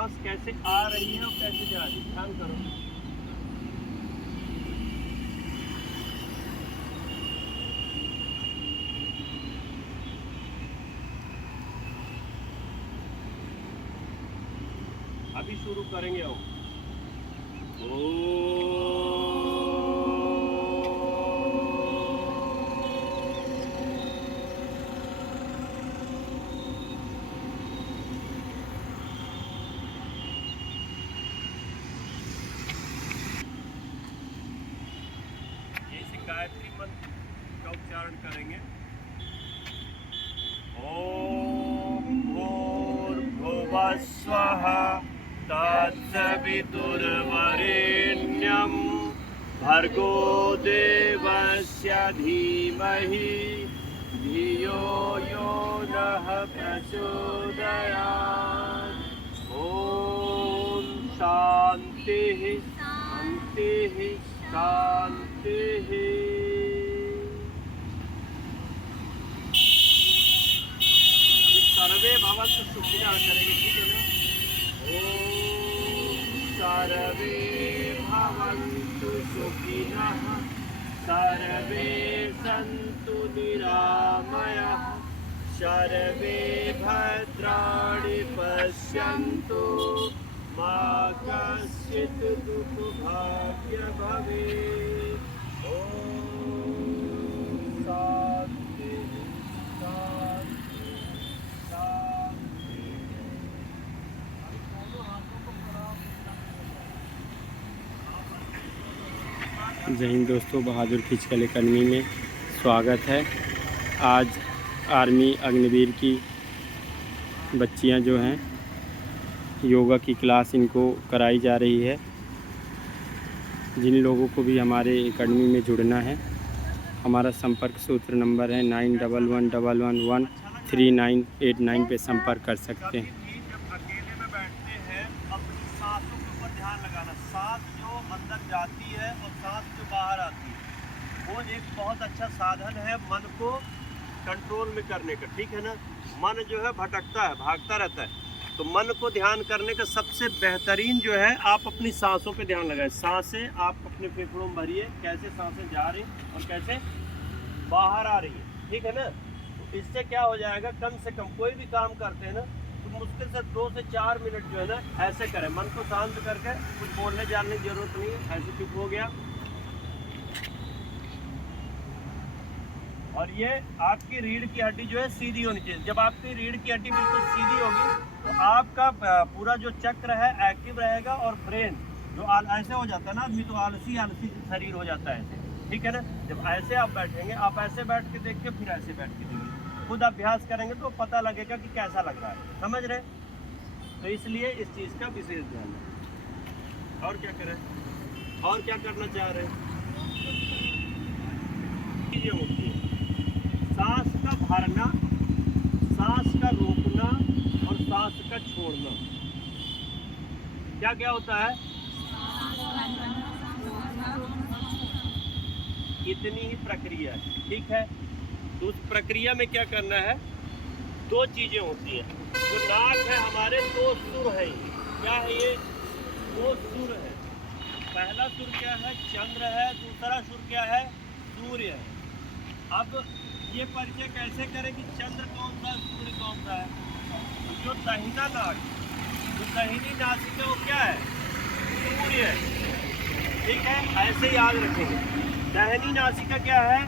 सांस कैसे आ रही है और कैसे जा रही है, ध्यान करो। अभी शुरू करेंगे हम। गायत्री मंत्र का उच्चारण करेंगे। ओम भूर्भुवः स्वः तत्सवितुर्वरेण्यं भर्गो देवस्य धीमहि धियो यो नः प्रचोदयात्। ओम शांतिः शांतिः शांतिः। सर्वे भवन्तु सुखिनः करेंगे, ठीक है ना। ओम सर्वे भवन्तु सुखिनः सर्वे सन्तु निरामयाः सर्वे भद्राणि पश्यन्तु मा कश्चित् दुःखभाग्यं भवेत्। ओम शांति शांति शांति। जय हिंद दोस्तों, बहादुर फिजिकल एकेडमी में स्वागत है। आज आर्मी अग्निवीर की बच्चियां जो हैं योगा की क्लास इनको कराई जा रही है। जिन लोगों को भी हमारे एकेडमी में जुड़ना है, हमारा संपर्क सूत्र नंबर है 9111113989 पे संपर्क कर सकते हैं। जब अकेले में बैठते हैं अपनी सांसों के ऊपर ध्यान लगाना। सांस जो अंदर जाती है और सांस जो बाहर आती है, वो एक बहुत अच्छा साधन है मन को कंट्रोल में करने का, ठीक है ना। मन जो है भटकता है, भागता रहता है, तो मन को ध्यान करने का सबसे बेहतरीन जो है आप अपनी सांसों पे ध्यान लगाएं। सांसें आप अपने फेफड़ों में भरिए, कैसे सांसें जा रही और कैसे बाहर आ रही है, ठीक है ना। तो इससे क्या हो जाएगा, कम से कम कोई भी काम करते हैं ना तो मुश्किल से 2 से 4 मिनट जो है ना ऐसे करें, मन को शांत करके। कुछ बोलने जाने की जरूरत नहीं है, ऐसे चुप हो गया। और ये आपकी रीढ़ की हड्डी जो है सीधी होनी चाहिए। जब आपकी रीढ़ की हड्डी बिल्कुल सीधी होगी तो आपका पूरा जो चक्र है एक्टिव रहेगा और ब्रेन जो ऐसे हो जाता है ना आदमी, तो आलसी आलसी शरीर हो जाता है ऐसे, ठीक है ना। जब ऐसे आप बैठेंगे, आप ऐसे बैठ के देखिए, फिर ऐसे बैठ के देखिए, खुद अभ्यास करेंगे तो पता लगेगा कि कैसा लग रहा है, समझ रहे। तो इसलिए इस चीज़ का विशेष ध्यान है। और क्या करें, और क्या करना चाह रहे हैं, चीज़ें होती हैं। सांस का भरना, सांस का रोकना और सांस का छोड़ना। क्या क्या होता है, इतनी ही प्रक्रिया है, ठीक है। तो उस प्रक्रिया में क्या करना है, 2 चीजें होती हैं। जो नाक है हमारे 2 सुर है, क्या है ये, 2 सुर है। पहला सुर क्या है, चंद्र है। दूसरा सुर क्या है, सूर्य है। अब ये परिचय कैसे करें कि चंद्र कौन सा है, सूर्य कौन सा है। जो दाहिना नाक, जो दाहिनी नासिका वो क्या है, सूर्य है, ठीक है। ऐसे याद रखेंगे, दाहिनी नासिका क्या है,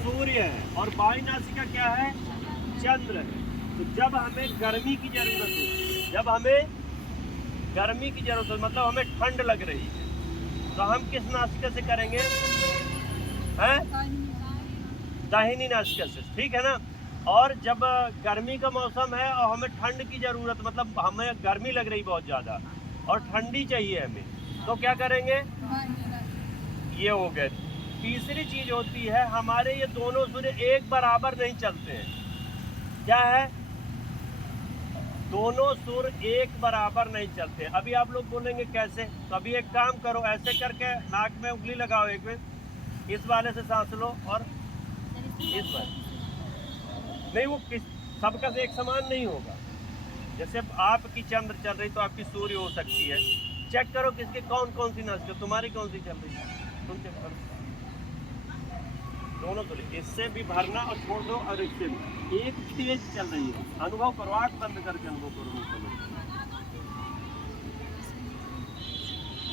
सूर्य है, और बाईं नासिका क्या है, चंद्र है। तो जब हमें गर्मी की जरूरत हो, जब हमें गर्मी की जरूरत हो, मतलब हमें ठंड लग रही है, तो हम किस नासिका से करेंगे, हैं, दाहिनी नासिका से, ठीक है ना। और जब गर्मी का मौसम है और हमें ठंड की ज़रूरत, मतलब हमें गर्मी लग रही बहुत ज़्यादा और ठंडी चाहिए हमें, तो क्या करेंगे, ये हो गए। तीसरी चीज़ होती है, हमारे ये दोनों सूर्य एक बराबर नहीं चलते हैं। क्या है, दोनों सुर एक बराबर नहीं चलते। अभी आप लोग बोलेंगे कैसे, तो अभी एक काम करो, ऐसे करके नाक में उंगली लगाओ एक में, इस वाले से सांस लो और इस वाले नहीं, वो सबका से एक समान नहीं होगा। जैसे अब आपकी चंद्र चल रही तो आपकी सूर्य हो सकती है। चेक करो किसके कौन कौन सी नस, तुम्हारी कौन सी चल रही है, तुम चेक करो। दोनों चले, इससे भी भरना और छोड़ दो, और इससे भी एक तेज चल रही है। अनुभव करो, आँख बंद करके अनुभव करो।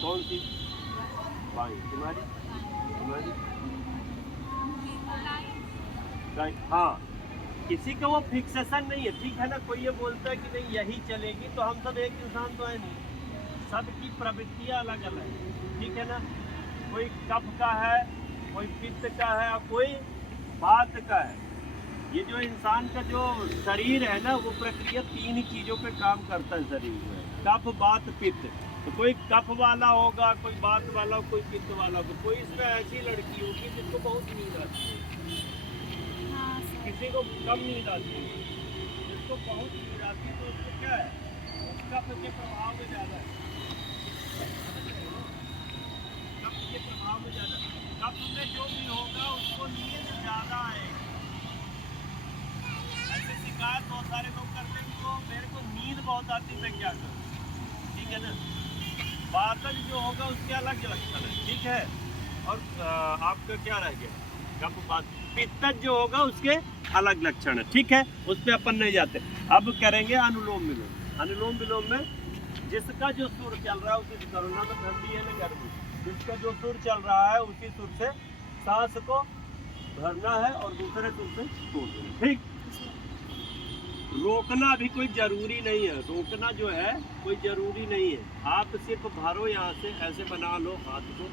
कौन सी? बाई। तुम्हारी? हाँ, किसी का वो फिक्सेशन नहीं है, ठीक है ना। कोई ये बोलता है कि नहीं यही चलेगी, तो हम सब एक इंसान तो है नहीं, सबकी प्रवृत्तियाँ अलग अलग है, ठीक है ना। कोई कफ का है, कोई पित्त का है, और कोई वात का है। ये जो इंसान का जो शरीर है ना, वो प्रक्रिया 3 ही चीज़ों पे काम करता है शरीर में, कफ, वात, पित्त। तो कोई कफ वाला होगा, कोई वात वाला, कोई पित्त वाला होगा। कोई इसमें ऐसी लड़की होगी जिसको बहुत नींद आती है, किसी को कम नींद आती है, जिसको बहुत नींद आती है तो उसको क्या है, कफ के प्रभाव में ज़्यादा है, कफ के प्रभाव में ज़्यादा। कफ में जो भी होगा उसको नींद ज़्यादा आएगी। ऐसे शिकायत बहुत सारे लोग करते हैं, तो मेरे को नींद बहुत आती, मैं क्या करूँ, ठीक है ना। बादल जो होगा उसके अलग लक्षण है, ठीक है। और आपका क्या रह गया, कफ, बात, पित्त जो होगा उसके अलग लक्षण है, ठीक है। उस पर अपन नहीं जाते। अब करेंगे अनुलोम विलोम। अनुलोम विलोम में जिसका जो सुर चल रहा है उसी से करो, ना तो ठंडी है ना गर्मी, जिसका जो सुर चल रहा है उसी सुर से सांस को भरना है और दूसरे सुर से छोड़ देना, ठीक। रोकना भी कोई जरूरी नहीं है, रोकना जो है कोई जरूरी नहीं है। आप सिर्फ भरो, यहाँ से ऐसे बना लो हाथ को,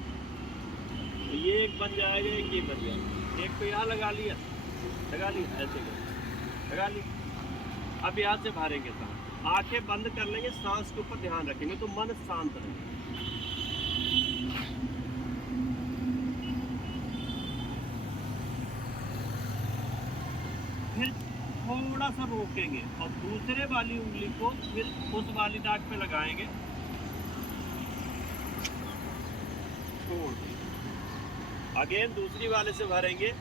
तो ये एक बन जाएगा, एक ये बन जाएगा। एक तो यहाँ लगा लिया, ऐसे लगा लिया। अब यहाँ से भरेंगे सांस, आंखें बंद कर लेंगे, सांस के ऊपर ध्यान रखेंगे तो मन शांत रहेगा। फिर थोड़ा सा रोकेंगे और दूसरे वाली उंगली को फिर उस वाली दाग पे लगाएंगे, छोड़ देंगे। अगेन दूसरी वाले से भरेंगे,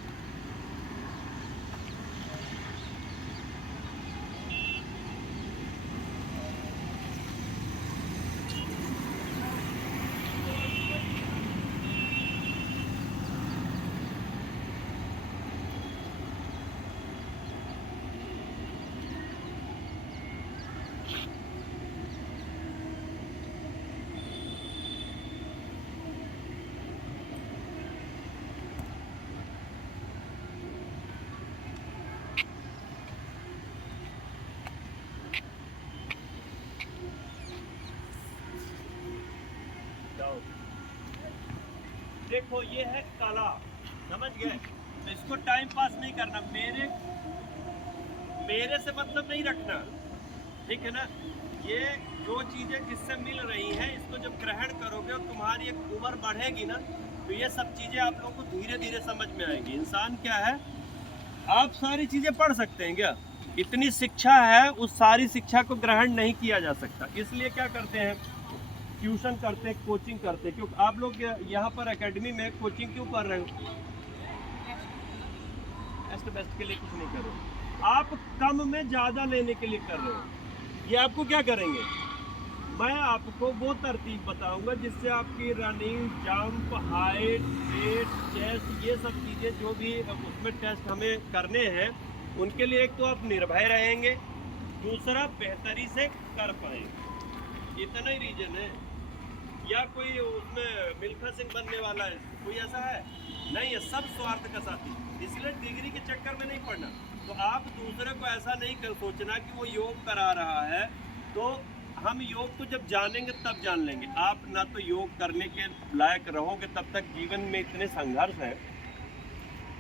देखो ये है कला, समझ गए। तो इसको टाइम पास नहीं करना, मेरे से मतलब नहीं रखना, ठीक है ना। ये जो चीज़ें जिससे मिल रही हैं, इसको जब ग्रहण करोगे और तुम्हारी एक उम्र बढ़ेगी ना, तो ये सब चीज़ें आप लोगों को धीरे धीरे समझ में आएगी। इंसान क्या है, आप सारी चीज़ें पढ़ सकते हैं क्या, इतनी शिक्षा है, उस सारी शिक्षा को ग्रहण नहीं किया जा सकता। इसलिए क्या करते हैं, ट्यूशन करते हैं, कोचिंग करते हैं। क्योंकि आप लोग यहाँ पर एकेडमी में कोचिंग क्यों कर रहे हो, टेस्ट बेस्ट के लिए कुछ नहीं कर रहे हो, आप कम में ज़्यादा लेने के लिए कर रहे हो। ये आपको क्या करेंगे, मैं आपको वो तरतीब बताऊंगा जिससे आपकी running, jump, height, weight, chest, ये सब चीज़ें जो भी उसमें टेस्ट हमें करने हैं, उनके लिए एक तो आप निर्भय रहेंगे, दूसरा बेहतरी से कर पाएंगे। इतना ही रीजन है। या कोई उसमें मिल्खा सिंह बनने वाला है, कोई ऐसा है नहीं है, सब स्वार्थ का साथी। इसलिए डिग्री के चक्कर में नहीं पड़ना। तो आप दूसरे को ऐसा नहीं कर सोचना कि वो योग करा रहा है तो हम योग को जब जानेंगे तब जान लेंगे। आप ना तो योग करने के लायक रहोगे तब तक, जीवन में इतने संघर्ष है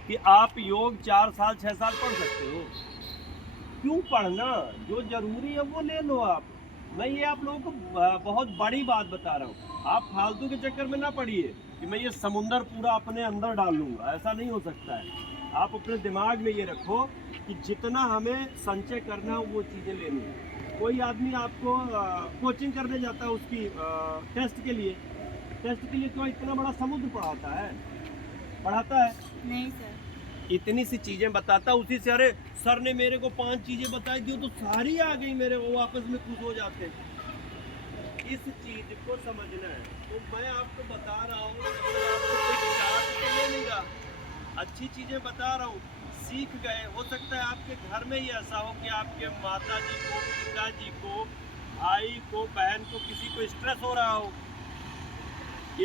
कि आप योग 4 साल 6 साल पढ़ सकते हो। क्यों पढ़ना, जो जरूरी है वो ले लो आप। मैं ये आप लोगों को बहुत बड़ी बात बता रहा हूँ, आप फालतू के चक्कर में ना पड़िए कि मैं ये समुंदर पूरा अपने अंदर डाल लूँगा, ऐसा नहीं हो सकता है। आप अपने दिमाग में ये रखो कि जितना हमें संचय करना है वो चीज़ें लेनी है। कोई आदमी आपको कोचिंग करने जाता है उसकी टेस्ट के लिए तो इतना बड़ा समुद्र पढ़ाता है? नहीं सर। इतनी सी चीजें बताता, उसी से अरे सर ने मेरे को 5 चीजें बताई दी तो सारी आ गई मेरे, वो आपस में खुश हो जाते हैं। इस चीज को समझना है। तो मैं आपको बता रहा हूँ, आपको कोई चार्ज तो ले नहीं रहा, अच्छी चीजें बता रहा हूँ, सीख गए। हो सकता है आपके घर में ही ऐसा हो कि आपके माता जी को, पिताजी को, भाई को, बहन को, किसी को स्ट्रेस हो रहा हो।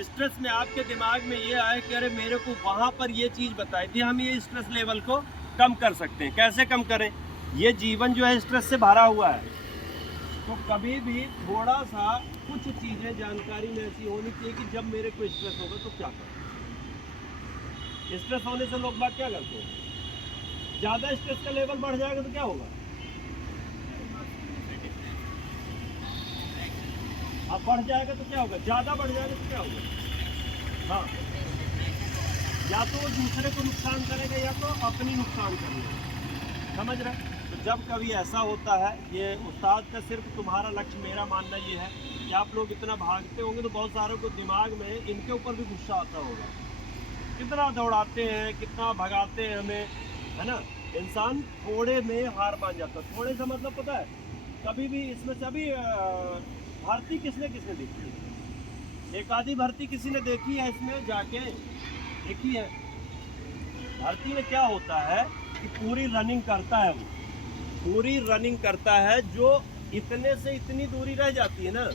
स्ट्रेस में आपके दिमाग में ये आए कि अरे मेरे को वहाँ पर ये चीज़ बताई थी, हम ये स्ट्रेस लेवल को कम कर सकते हैं। कैसे कम करें? ये जीवन जो है स्ट्रेस से भरा हुआ है, तो कभी भी थोड़ा सा कुछ चीज़ें जानकारी में ऐसी होनी चाहिए कि जब मेरे को स्ट्रेस होगा तो क्या करें। स्ट्रेस होने से लोग बात क्या करते हैं? ज़्यादा स्ट्रेस का लेवल बढ़ जाएगा तो क्या होगा? अब बढ़ जाएगा तो क्या होगा? ज़्यादा बढ़ जाएगा तो क्या होगा? हाँ, या तो वो दूसरे को नुकसान करेगा या तो अपनी नुकसान करेगा। समझ रहे? तो जब कभी ऐसा होता है, ये उस्ताद का सिर्फ तुम्हारा लक्ष्य, मेरा मानना ये है कि आप लोग इतना भागते होंगे तो बहुत सारों को दिमाग में इनके ऊपर भी गुस्सा आता होगा। कितना दौड़ाते हैं, कितना भगाते हैं हमें, है ना। इंसान थोड़े में हार मान जाता है। थोड़े से मतलब पता है, कभी भी इसमें से अभी भर्ती किसने किसने देखी है? एक आधी भर्ती किसी ने देखी है इसमें जाके? देखी है? भर्ती में क्या होता है कि पूरी रनिंग करता है, वो पूरी रनिंग करता है, जो इतने से इतनी दूरी रह जाती है ना,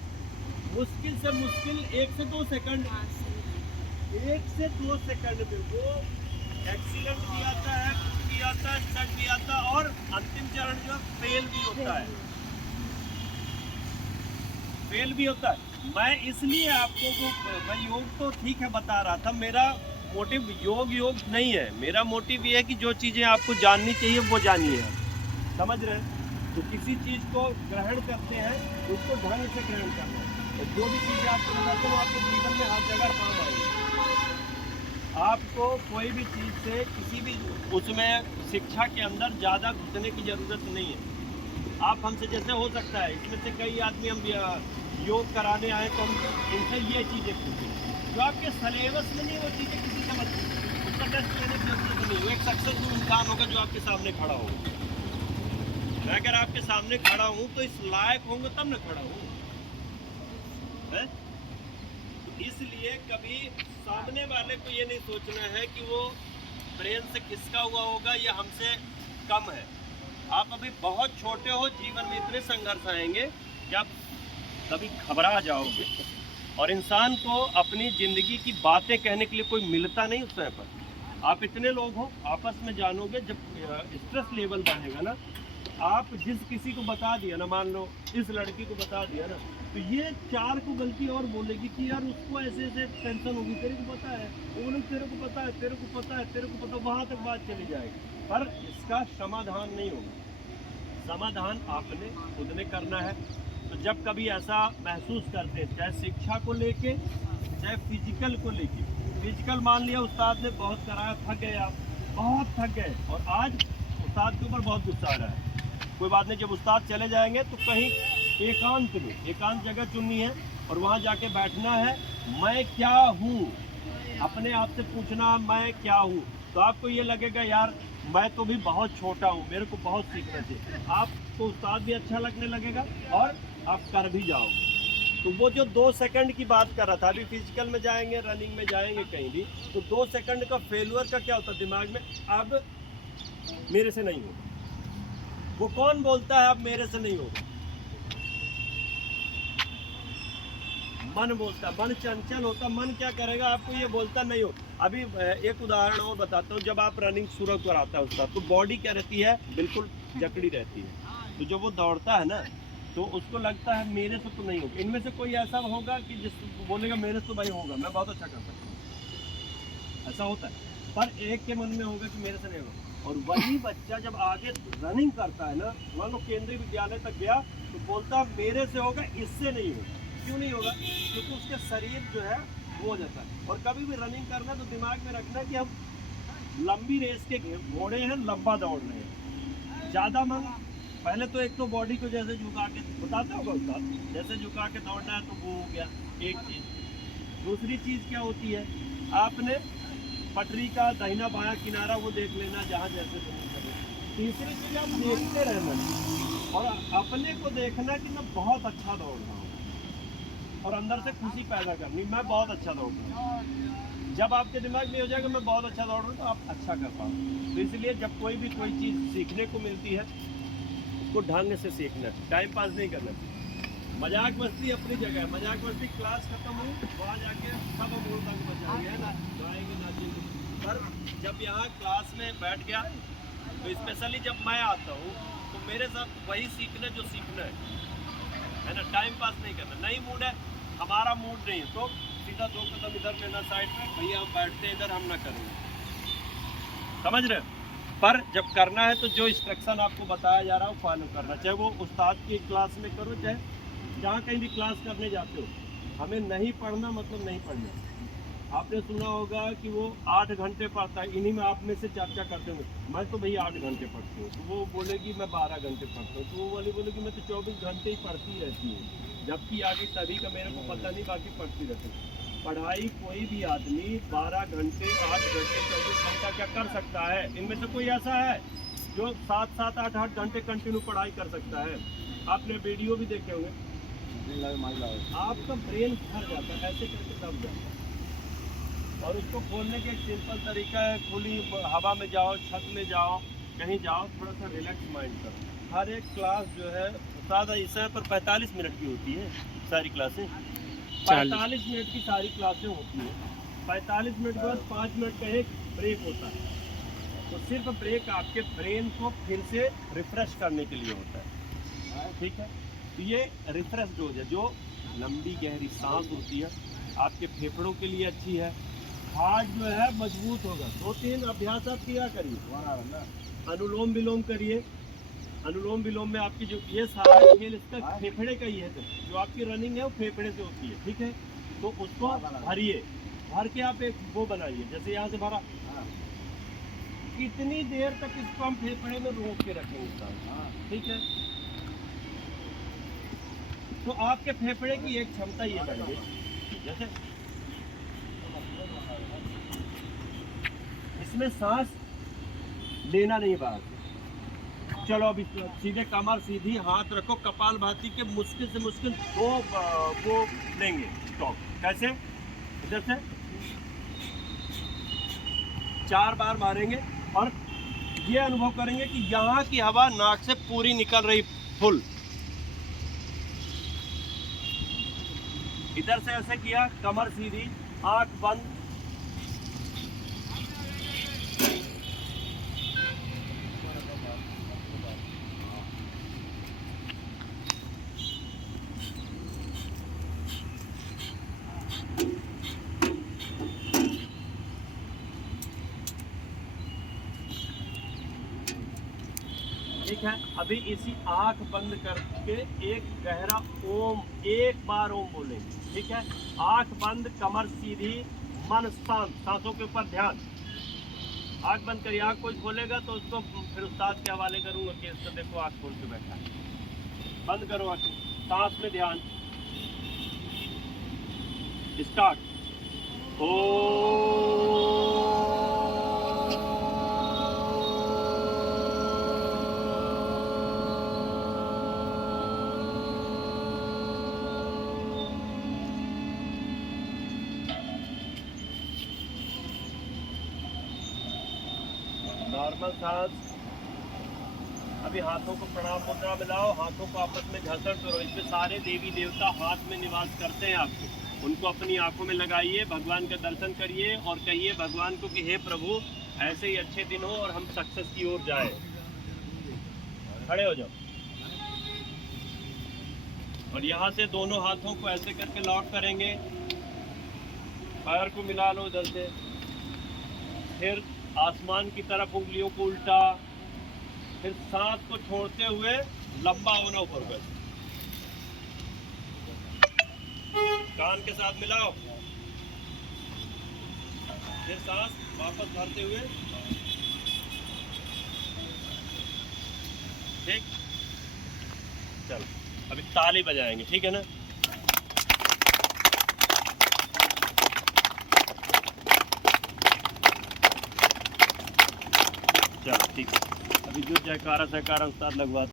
मुश्किल से मुश्किल 1 से 2 सेकंड, 1 से 2 सेकंड में वो एक्सीडेंट भी आता है, कुछ भी आता है, स्टंट भी आता है, और अंतिम चरण जो फेल भी होता है, फेल भी होता है। मैं इसलिए आपको मैं योग तो ठीक है बता रहा था, मेरा मोटिव योग नहीं है। मेरा मोटिव ये है कि जो चीज़ें आपको जाननी चाहिए वो जानिए। समझ रहे हैं? तो किसी चीज़ को ग्रहण करते हैं, उसको ढंग से ग्रहण करना है। तो जो भी चीज़ें आपको बताते हैं आपके जीवन में हर जगह काम आएगी। आपको कोई भी चीज़ से, किसी भी उसमें शिक्षा के अंदर ज़्यादा घुसने की ज़रूरत नहीं है। आप हमसे जैसे हो सकता है, इसमें से कई आदमी हम योग कराने आए तो हम इनसे ये चीज़ें पूछें जो आपके सिलेबस में नहीं, वो चीज़ें किसी समझ उसका टेस्ट लेने की जरूरत नहीं। वो एक सक्सेसफुल इंसान होगा जो आपके सामने खड़ा होगा। मैं अगर आपके सामने खड़ा हूँ तो इस लायक होंगे तब न खड़ा हूँ, है? तो इसलिए कभी सामने वाले को ये नहीं सोचना है कि वो ब्रेन से खिसका हुआ होगा या हमसे कम है। आप अभी बहुत छोटे हो, जीवन में इतने संघर्ष आएंगे कि आप कभी घबरा जाओगे। और इंसान को अपनी ज़िंदगी की बातें कहने के लिए कोई मिलता नहीं उस समय पर। आप इतने लोग हो, आपस में जानोगे, जब स्ट्रेस लेवल बढ़ेगा ना, आप जिस किसी को बता दिया ना, मान लो इस लड़की को बता दिया ना, तो ये 4 को गलती और बोलेगी कि यार उसको ऐसे ऐसे टेंशन होगी, तेरे को पता है, वो लोग तेरे को पता है, तेरे को पता है, तेरे को पता, वहाँ तक बात चली जाएगी। पर इसका समाधान नहीं होगा। समाधान आपने खुद ने करना है। तो जब कभी ऐसा महसूस करते हैं, चाहे शिक्षा को लेके, चाहे फिजिकल को लेके, फिजिकल मान लिया उस्ताद ने बहुत कराया, थक गए आप, बहुत थक गए, और आज उस्ताद के ऊपर बहुत गुस्सा आ रहा है। कोई बात नहीं, जब उस्ताद चले जाएंगे तो कहीं एकांत में, एकांत जगह चुननी है और वहाँ जाके बैठना है। मैं क्या हूँ, अपने आप से पूछना मैं क्या हूँ। तो आपको ये लगेगा यार मैं तो भी बहुत छोटा हूँ, मेरे को बहुत सीखना चाहिए। आपको उस्ताद भी अच्छा लगने लगेगा और आप कर भी जाओगे। तो वो जो 2 सेकंड की बात कर रहा था, अभी फिजिकल में जाएंगे, रनिंग में जाएंगे कहीं भी, तो 2 सेकंड का फेलुअर का क्या होता है दिमाग में, अब मेरे से नहीं होगा। वो कौन बोलता है अब मेरे से नहीं होगा? मन बोलता, मन चंचल होता। मन क्या करेगा? आपको ये बोलता नहीं हो। अभी एक उदाहरण और बताता हूँ। जब आप रनिंग शुरू कराता है उसका, तो बॉडी क्या रहती है? बिल्कुल जकड़ी रहती है। तो जब वो दौड़ता है ना, तो उसको लगता है मेरे से तो नहीं होगा। इनमें से कोई ऐसा होगा कि जिस बोलेगा मेरे से तो भाई होगा, मैं बहुत अच्छा कर सकता हूँ, ऐसा होता है। पर एक के मन में होगा कि मेरे से नहीं होगा। और वही बच्चा जब आगे रनिंग करता है ना, मान लो केंद्रीय विद्यालय तक गया, तो बोलता मेरे से होगा, इससे नहीं होगा। क्यों नहीं होगा? क्योंकि उसके शरीर जो है वो हो जाता है। और कभी भी रनिंग करना तो दिमाग में रखना कि हम लंबी रेस के घोड़े हैं, लंबा दौड़ रहे हैं। ज़्यादा मन, पहले तो एक तो बॉडी को जैसे झुका के बताता होगा उसका, जैसे झुका के दौड़ना है तो वो हो गया एक चीज़। दूसरी चीज़ क्या होती है? आपने पटरी का दाहिना बायां किनारा वो देख लेना जहाँ जैसे तुम करो। तीसरी चीज आप देखते रहना और अपने को देखना कि मैं बहुत अच्छा दौड़ रहा हूँ और अंदर से खुशी पैदा करनी मैं बहुत अच्छा दौड़ रहा हूँ। जब आपके दिमाग में हो जाएगा मैं बहुत अच्छा दौड़ रहा हूँ तो आप अच्छा कर पाओ। तो इसलिए जब कोई भी कोई चीज़ सीखने को मिलती है उसको ढंग से सीखना, टाइम पास नहीं करना। मजाक मस्ती अपनी जगह है, मजाक मस्ती क्लास खत्म हुई वहाँ जाके सब अमूल तक बचाएंगे है ना, गाएंगे नाचेंगे। पर जब यहाँ क्लास में बैठ गया तो स्पेशली जब मैं आता हूँ तो मेरे साथ वही सीखना जो सीखना है ना, टाइम पास नहीं करना। नहीं मूड है, हमारा मूड नहीं है तो सीधा 2 कदम इधर लेना साइड में, भैया हम बैठते इधर, हम ना करेंगे, समझ रहे हो। पर जब करना है तो जो इंस्ट्रक्शन आपको बताया जा रहा है वो फॉलो करना, चाहे वो उस्ताद की क्लास में करो चाहे जहाँ कहीं भी क्लास करने जाते हो। हमें नहीं पढ़ना मतलब नहीं पढ़ना। आपने सुना होगा कि वो 8 घंटे पढ़ता है, इन्हीं में आप में से चर्चा करते होंगे मैं तो भैया 8 घंटे पढ़ती हूँ, तो वो बोलेगी मैं 12 घंटे पढ़ता हूँ, तो वो वाली बोलेगी मैं तो 24 घंटे ही पढ़ती रहती हूँ। जबकि आगे सभी का मेरे को पता नहीं, बाकी पढ़ती रहती हूँ। पढ़ाई कोई भी आदमी 12 घंटे 8 घंटे 24 घंटा क्या कर सकता है? इनमें से कोई ऐसा है जो 7-7 8-8 घंटे कंटिन्यू पढ़ाई कर सकता है? आपने वीडियो भी देखे होंगे, आपका ब्रेन भर जाता है, ऐसे करके दब जाता है। और उसको खोलने का एक सिंपल तरीका है, खुली हवा में जाओ, छत में जाओ, कहीं जाओ, थोड़ा सा रिलैक्स माइंड करो। हर एक क्लास जो है सादा इस पर 45 मिनट की होती है, सारी क्लासें 45 मिनट की सारी क्लासें होती हैं। 45 मिनट के बाद 5 मिनट का एक ब्रेक होता है, तो सिर्फ ब्रेक आपके ब्रेन को फिर से रिफ्रेश करने के लिए होता है, ठीक है। तो ये रिफ्रेश डोज है, जो लंबी गहरी सांस होती है आपके फेफड़ों के लिए अच्छी है। हार्ट जो है मजबूत होगा। 2-3 अभ्यास आप किया करिए, अनुलोम विलोम करिए। अनुलोम विलोम में आपकी जो ये सारा खेल इसका फेफड़े का ही है, जो आपकी रनिंग है वो फेफड़े से होती है, ठीक है। तो उसको भरिए, भर के आप एक वो बनाइए, जैसे यहाँ से भरा, कितनी देर तक इसको हम फेफड़े में रोक के रखेंगे, ठीक है। तो आपके फेफड़े की एक क्षमता ये बढ़ेगी, जैसे इसमें सांस लेना नहीं बात। चलो अभी सीधे कमर सीधी, हाथ रखो कपाल भाती के, मुश्किल से मुश्किल 2 वो लेंगे स्टॉप। कैसे? इधर से 4 बार मारेंगे और ये अनुभव करेंगे कि यहाँ की हवा नाक से पूरी निकल रही फुल। इधर से ऐसे किया, कमर सीधी, आंख बंद, ठीक है। अभी इसी आंख बंद करके एक गहरा ओम, एक बार ओम बोलेंगे, ठीक है। आंख बंद, कमर सीधी, मन शांत, सांसों के ऊपर ध्यान। आंख बंद करिए, आंख कोई खोलेगा तो उसको फिर उस्ताद के हवाले करूंगा कि इसको देखो आंख खोल के बैठा है। बंद करो आंख, सांस में ध्यान, स्टार्ट। नॉर्मल सांस। अभी हाथों को प्रणाम मुद्रा मिलाओ, हाथों को आपस में घर्षण करो। इसमें सारे देवी देवता हाथ में निवास करते हैं आपको, उनको अपनी आंखों में लगाइए, भगवान का दर्शन करिए और कहिए भगवान को कि हे प्रभु ऐसे ही अच्छे दिन हो और हम सक्सेस की ओर जाए। खड़े हो जाओ और यहाँ से दोनों हाथों को ऐसे करके लॉक करेंगे, पैर को मिला लो इधर से, फिर आसमान की तरफ उंगलियों को उल्टा, फिर सांस को छोड़ते हुए लंबा होना ऊपर कर, कान के साथ मिलाओ, फिर सांस वापस भरते हुए, ठीक। चलो अभी ताली बजाएंगे, ठीक है ना। चल ठीक है, अभी जो जयकारा सहकारा उस्ताद लगवा